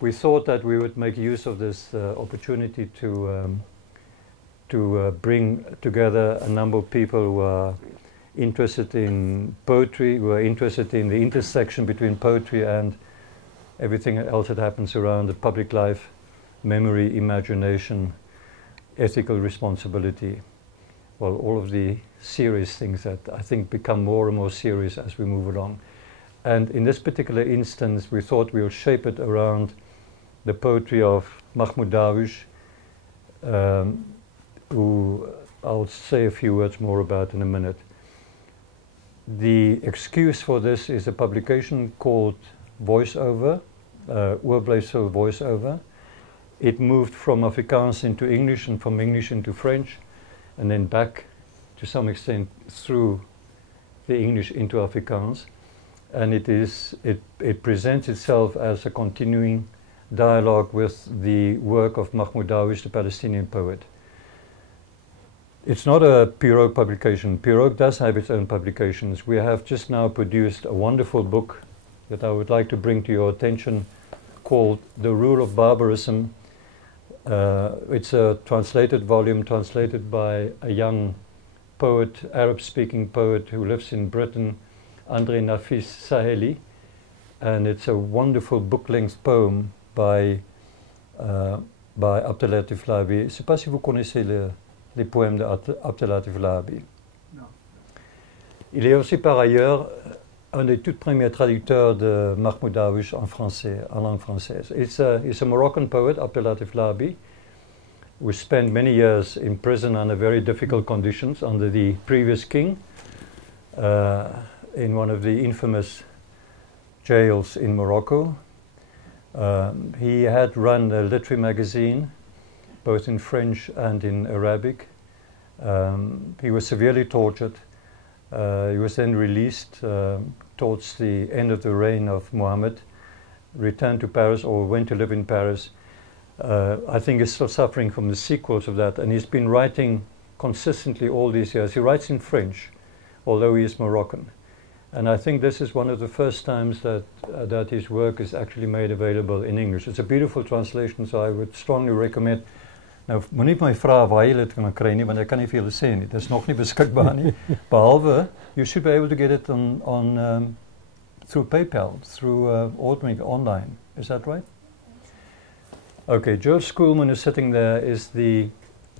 we thought that we would make use of this opportunity to bring together a number of people who are interested in poetry, who are interested in the intersection between poetry and everything else that happens around the public life, memory, imagination, ethical responsibility. Well, all of the serious things that I think become more and more serious as we move along. And in this particular instance, we thought we'll shape it around the poetry of Mahmoud Darwish, who I'll say a few words more about in a minute. The excuse for this is a publication called Voiceover, Oorblyfsel Voiceover. It moved from Afrikaans into English and from English into French, and then back to some extent through the English into Afrikaans. And it presents itself as a continuing dialogue with the work of Mahmoud Darwish, the Palestinian poet. It's not a Pirogue publication. Pirogue does have its own publications. We have just now produced a wonderful book that I would like to bring to your attention called The Rule of Barbarism. It's a translated volume, translated by a young poet, Arab-speaking poet who lives in Britain, André Nafis Saheli, and it's a wonderful book-length poem by Abdelatif Labi. Je ne sais pas si vous connaissez les poèmes d'Abdelatif Labi. No. Il est aussi par ailleurs un des tout premiers traducteurs de Mahmoud Darwish en français, en langue française. He's a Moroccan poet, Abdelatif Labi, who spent many years in prison under very difficult conditions under the previous king. In one of the infamous jails in Morocco. He had run a literary magazine, both in French and in Arabic. He was severely tortured. He was then released towards the end of the reign of Muhammad, returned to Paris or went to live in Paris. I think he's still suffering from the sequels of that, and he's been writing consistently all these years. He writes in French, although he is Moroccan. And I think this is one of the first times that his work is actually made available in English. It's a beautiful translation, so I would strongly recommend. Nou, moenie my vra waar jy dit kan kry nie, want ek kan nie vir julle sê nie. Dit is nog nie beskikbaar nie. Behalwe, you should be able to get it on through PayPal, through ordering online. Is that right? Okay, George Schoolman, who's sitting there, is the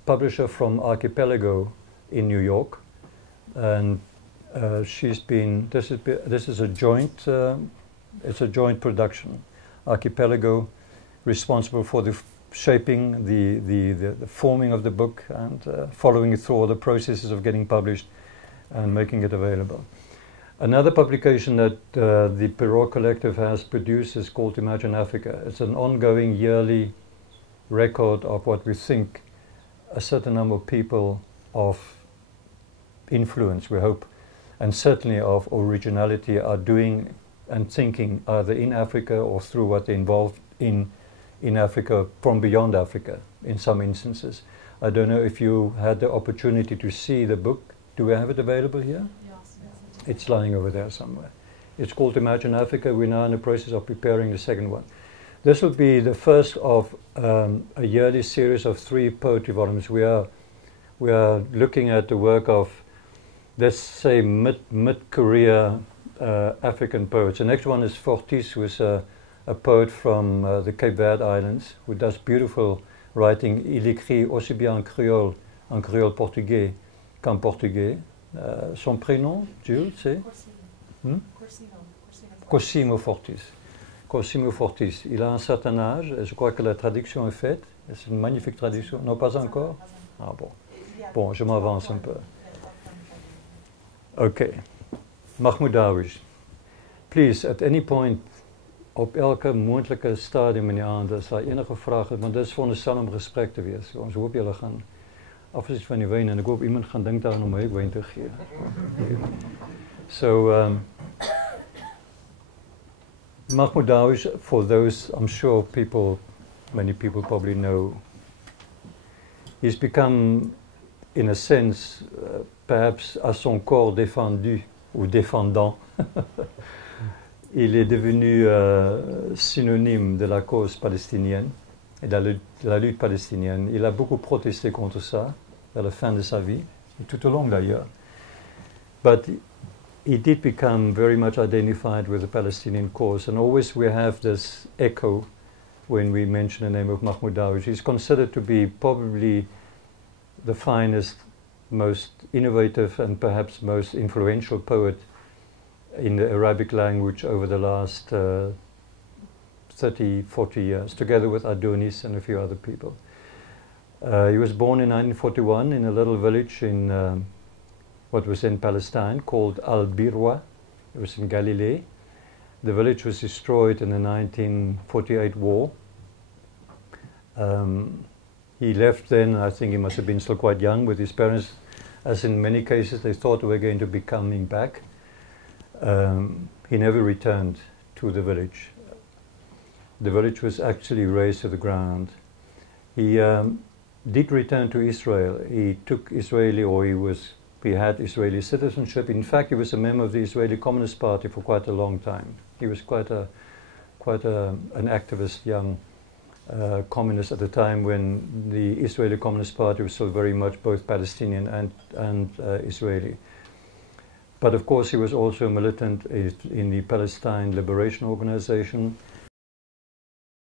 publisher from Archipelago in New York, and she's been. This is a joint. It's a joint production. Archipelago, responsible for the shaping, the forming of the book, and following it through all the processes of getting published and making it available. Another publication that the Pirogue Collective has produced is called Imagine Africa. It's an ongoing yearly record of what we think a certain number of people of influence, we hope, and certainly of originality are doing and thinking either in Africa or through what they're involved in Africa, from beyond Africa in some instances. I don't know if you had the opportunity to see the book. Do we have it available here? Yes. It's lying over there somewhere. It's called Imagine Africa. We're now in the process of preparing the second one. This will be the first of a yearly series of 3 poetry volumes. We are looking at the work of, let's say, mid-career African poets. The next one is Fortis, who is a poet from the Cape Verde Islands, who does beautiful writing. Il écrit aussi bien en créole portugais qu'en portugais. Son prénom, Jules, c'est Cosimo Fortis. Cosimo Fortis. Il a un certain âge, et je crois que la traduction est faite. C'est une magnifique traduction. Non, pas encore? Ah bon. Bon, je m'avance un peu. Okay. Mahmoud Darwish. Please, at any point, op elke moontlike stadium in die aand, as daar enige vraag is, want dit is veronderstel om gesprek te wees. Ons hoop julle gaan afsit van die wyn, en ek hoop iemand gaan dink daaraan om my wyn te gee. So, Mahmoud Darwish, for those, I'm sure many people probably know, he's become, in a sense, perhaps à son corps défendu, ou défendant. il est devenu synonyme de la cause palestinienne et de la lutte palestinienne. Il a beaucoup protesté contre ça à la fin de sa vie, et tout au long d'ailleurs. But he did become very much identified with the Palestinian cause, and always we have this echo when we mention the name of Mahmoud Darwish. He's considered to be probably the finest, most innovative and perhaps most influential poet in the Arabic language over the last 30, 40 years, together with Adonis and a few other people. He was born in 1941 in a little village in what was in Palestine called Al-Birwa. It was in Galilee. The village was destroyed in the 1948 war. He left then, I think he must have been still quite young, with his parents, as in many cases they thought they were going to be coming back. He never returned to the village. The village was actually razed to the ground. He did return to Israel. He took Israeli, or he had Israeli citizenship. In fact, he was a member of the Israeli Communist Party for quite a long time. He was quite an activist young communist at the time when the Israeli Communist Party was still very much both Palestinian and Israeli. But of course, he was also a militant in the Palestine Liberation Organization.